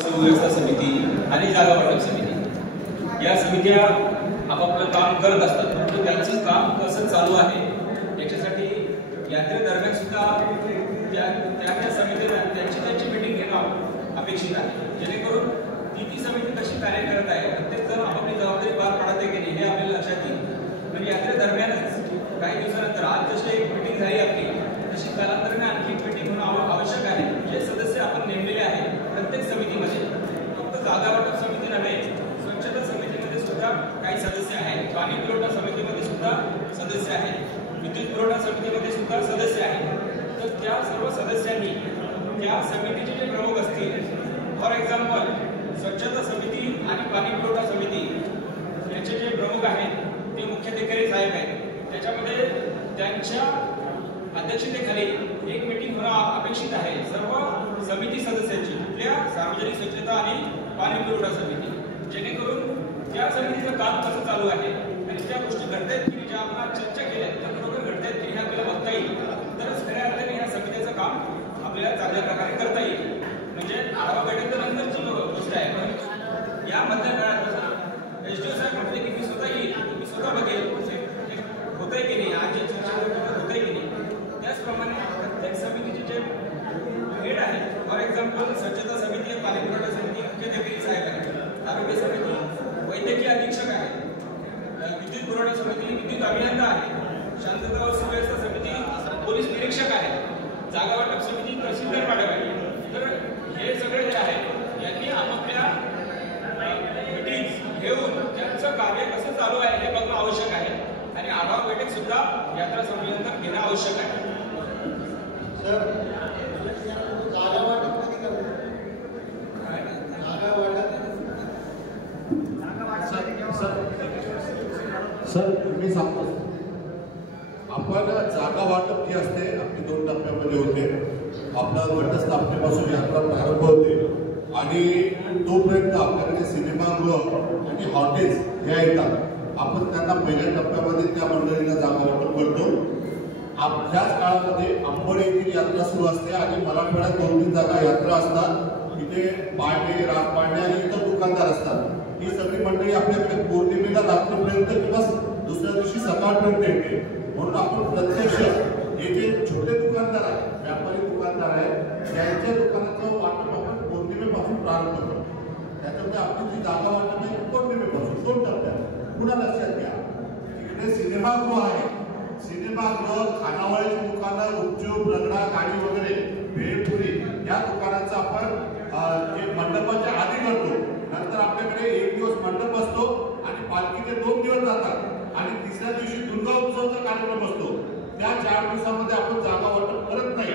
सुव्यवस्था समिती आणि जागा वाटप समिती या समित्या आपापलं काम करत असतात, परंतु त्यांचं काम कसं चालू आहे याच्यासाठी यात्रेदरम्यान सुद्धा त्या समितीला त्यांची मीटिंग घेणं अपेक्षित आहे, जेणेकरून ती समिती कशी कार्य करत आहे, प्रत्येक जण आपापली जबाबदारी पार पाडत आहे की नाही हे आपल्याला लक्षात येईल. म्हणजे यात्रेदरम्यानच काही दिवसानंतर आज जशी एक मीटिंग झाली आपली तशी कालांतराने आणखी एक मीटिंग होणं आवश्यक आहे. जे सदस्य आपण नेमलेले आहेत प्रत्येक समितीमध्ये, फक्त जागा वाटप समिती नव्हे, स्वच्छता समितीमध्ये सुद्धा काही सदस्य आहेत, पाणी पुरवठा समितीमध्ये सुद्धा सदस्य आहेत, विद्युत पुरवठा समितीमध्ये सुद्धा सदस्य आहेत. तर त्या सर्व सदस्यांनी त्या समितीचे जे प्रमुख असतील, फॉर एक्झाम्पल स्वच्छता समिती आणि पाणी पुरवठा समिती यांचे जे प्रमुख आहेत ते मुख्याधिकारी साहेब आहेत. त्याच्यामध्ये त्यांच्या अध्यक्षतेखाली एक मीटिंग होणं अपेक्षित आहे सर्व समिती सदस्यांची, आपल्या सार्वजनिक स्वच्छता आणि पाणी पुरवठा समिती, जेणेकरून त्या समितीचं काम कसं चालू आहे आणि त्या गोष्टी घडतायत की ज्या आपण चर्चा केल्या त्या बरोबर घडतायत की हे आपल्याला बघता येईल, तरच खऱ्या अर्थाने या समितीचं काम आपल्याला चांगल्या प्रकारे करता येईल. म्हणजे आढावा बैठक तर नंतरची गोष्ट आहे, पण या मधल्या काळात एसडीओ साहेब म्हटले की मी स्वतः येईल, मी स्वतः बघेल होत आहे की नाही, आज जे चर्चा होत आहे की नाही. त्याचप्रमाणे प्रत्येक समितीचे जे हेड आहेत, फॉर एक्झाम्पल स्वच्छता समिती, पाणी पुरवठा समिती मुख्याधिकारी साहेब आहेत, आरोग्य समिती वैद्यकीय अधीक्षक आहेत, विद्युत पुरवठा समिती विद्युत अभियंता आहे, शांतता व सुव्यवस्था समिती पोलीस निरीक्षक आहेत, जागा वाटप समिती तहसीलदार मॅडम आहे. तर हे सगळे जे आहेत यांनी आपापल्या मीटिंग घेऊन त्यांचं कार्य कसं चालू आहे हे बघणं आवश्यक आहे आणि आढावा बैठक सुद्धा यात्रा संपल्यानंतर घेणं आवश्यक आहे. सर मी सांगतो, आपण जागा वाटप जी असते आपली 2 टप्प्यामध्ये होते. आपलं घटस्थापनेपासून यात्रा प्रारंभ होते आणि तोपर्यंत आपल्याकडे सिनेमागृह आणि हॉटेल्स ह्या येतात. आपण त्यांना पहिल्या टप्प्यामध्ये त्या मंडळीला जागा वाटप करतो. त्याच काळामध्ये अंबड येथील यात्रा सुरू असते आणि मराठवाड्यात 2-3 जागा यात्रा असतात. इथे पाळणे, रामपाळणे आणि इतर दुकानदार असतात. ही सगळी मंडळी आपल्याकडे पौर्णिमेला रात्रीपर्यंत किंवा दुसऱ्या दिवशी सकाळपर्यंत येते. म्हणून आपण प्रत्यक्ष हे जे छोटे दुकानदार आहेत, व्यापारी दुकानदार आहेत, त्यांच्या दुकानाचं वाटप आपण पौर्णिमेपासून प्रारंभ करतो. त्याच्यामध्ये आपली जी जागा वाटप आहे पौर्णिमेपासून 2 टप्प्यात. पुन्हा लक्षात घ्या, तिकडे सिनेमागृह आहे, सिनेमागृह, खानावळीची दुकानं, गुपचूप, रगडा, गाडी वगैरे, भेळपुरी या दुकानाचं आपण मंडपाच्या आधी करतो. नंतर आपल्याकडे 1 दिवस मंडप असतो आणि पालखीचे 2 दिवस जातात आणि तिसऱ्या दिवशी दुर्गा उत्सवाचा कार्यक्रम असतो. त्या 4 दिवसामध्ये आपण जागा वाटप करत नाही.